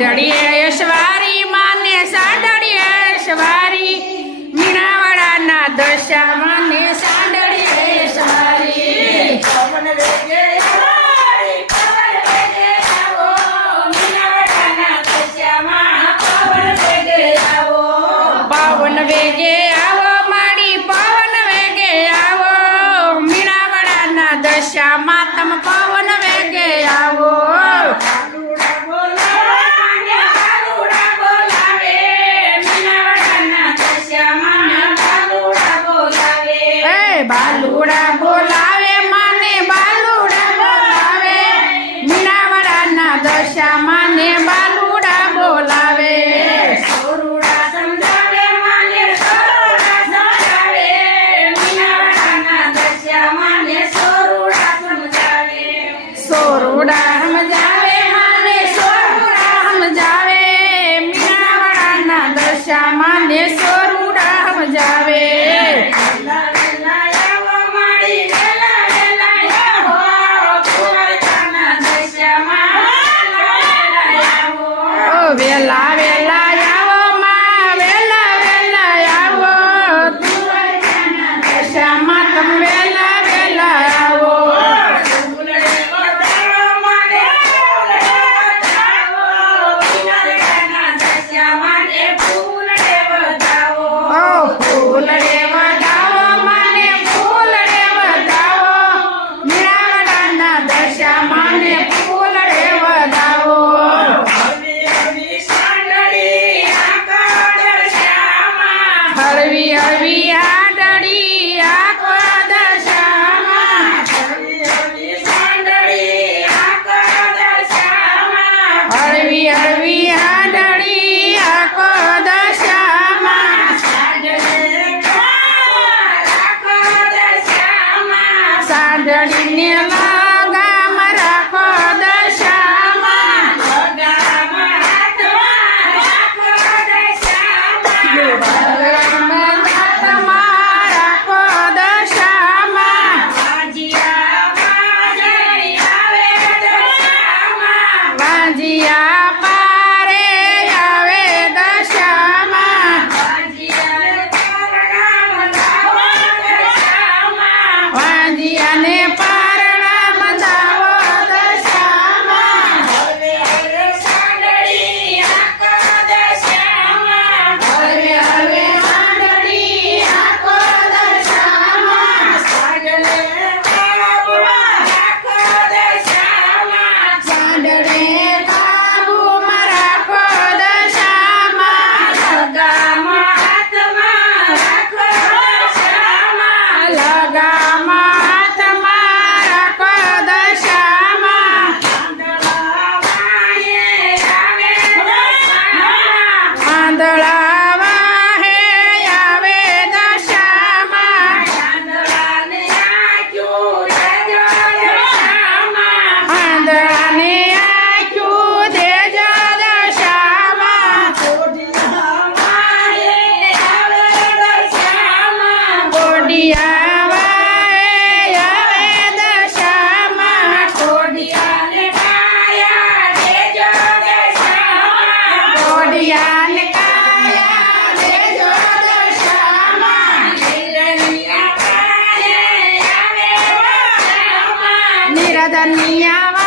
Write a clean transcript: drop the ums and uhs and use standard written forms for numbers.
સાંડળીએ યશવારી માને સાંડળીએ યશવારી મીણાવાળાના દશા માને સાંડળીએ યશવારી પવન વેગે આવો મીણાવાળાના દશામાં પવન વેગે આવો પવન વેગે આવો માડી પવન વેગે આવો મીણાવાળાના દશામાં તમ પવન વેગે આવો બાલુડા બોલાવે માને બાલુડા બોલાવે મીણાવાળાના દશા માને બાલુડા બોલાવે સોરુડા સમજાવે માને સોરુડા સમજાવે મીણાવાળાના દશા માને સોરુડા સમજાવે સોરુડા સમજાવે માને સોરુડા સમજાવે મીણાવાળાના દશા માને સોરુડા સમજાવે વેલા વેલા આવો માં વેલા વેલા આવો દશામાં તમે વેલા વેલા આવો ફૂલડે વધાવો માને ફૂલડે વધાવો માને ફૂલડે વધાવો મીણાવાળાના દશા માને ફૂલડે વધાવો હળવી હળવી આંધળી આંખો દશામાં હળવી હળવી આંધળી આંખો દશામાં સાંધળીને લગામ રાખો દશામાં વાંજિયા પારે આવે દશામાં વાંજિયાને પારણા બંધાવો દશામાં હળવે હળવે સાંડળી આંખો દશામાં સાંડળે નિરાધનિયા